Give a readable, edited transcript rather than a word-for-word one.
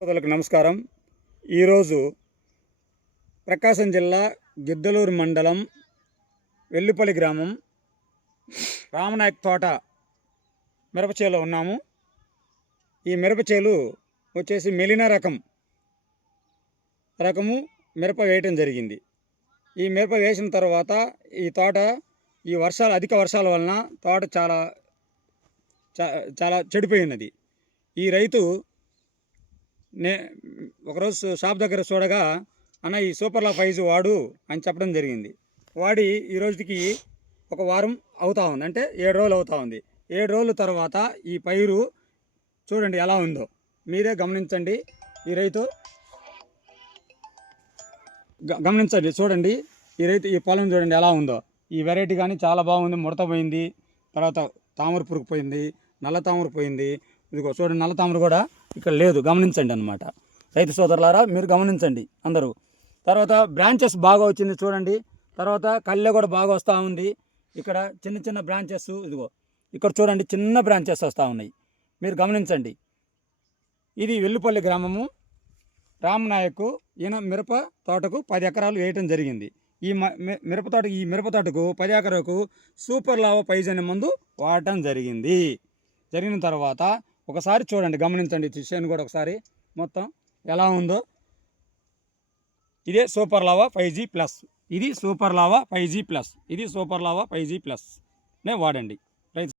సోదరులకు నమస్కారం. ఈరోజు ప్రకాశం జిల్లా గిద్దలూరు మండలం వెల్లుపల్లి గ్రామం రామనాయక్ తోట మిరపచేలో ఉన్నాము. ఈ మిరపచేలు వచ్చేసి మెలినా రకము మిరప వేయటం జరిగింది. ఈ మిరప వేసిన తర్వాత ఈ తోట అధిక వర్షాల వలన తోట చాలా చెడిపోయినది. ఈ రైతు ఒకరోజు షాప్ దగ్గర చూడగా అన్న ఈ సూపర్లా ఫైజ్ వాడు అని చెప్పడం జరిగింది. వాడి ఈ రోజుకి ఒక వారం అవుతా ఉంది, అంటే 7 రోజులు అవుతా ఉంది. 7 రోజుల తర్వాత ఈ పైరు చూడండి ఎలా ఉందో, మీరే గమనించండి. ఈ రైతు గమనించండి, చూడండి ఈ రైతు ఈ పొలం చూడండి ఎలా ఉందో. ఈ వెరైటీ కానీ చాలా బాగుంది. ముడత పోయింది, తర్వాత తామర పురుగు పోయింది, నల్ల తామర పోయింది. ఇదిగో చూడండి, నల్ల తామర కూడా ఇక్కడ లేదు, గమనించండి అన్నమాట. రైతు సోదరులారా మీరు గమనించండి అందరూ. తర్వాత బ్రాంచెస్ బాగా వచ్చింది చూడండి. తర్వాత కళ్ళె కూడా బాగా వస్తూ ఉంది. ఇక్కడ చిన్న చిన్న బ్రాంచెస్, ఇదిగో ఇక్కడ చూడండి చిన్న బ్రాంచెస్ వస్తూ ఉన్నాయి, మీరు గమనించండి. ఇది వెల్లుపల్లి గ్రామము రామనాయక్. ఈయన మిరప తోటకు 10 ఎకరాలు వేయటం జరిగింది. ఈ మిరప తోటకు 10 ఎకరాలకు సూపర్ లావా ఫైజ్ అనే మందు వాడటం జరిగిన తర్వాత ఒకసారి చూడండి, గమనించండి. చేను కూడా ఒకసారి మొత్తం ఎలా ఉందో. ఇదే సూపర్ లావా 5G ప్లస్, ఇది సూపర్ లావా 5G ప్లస్, ఇది సూపర్ లావా 5G ప్లస్ నే వాడండి.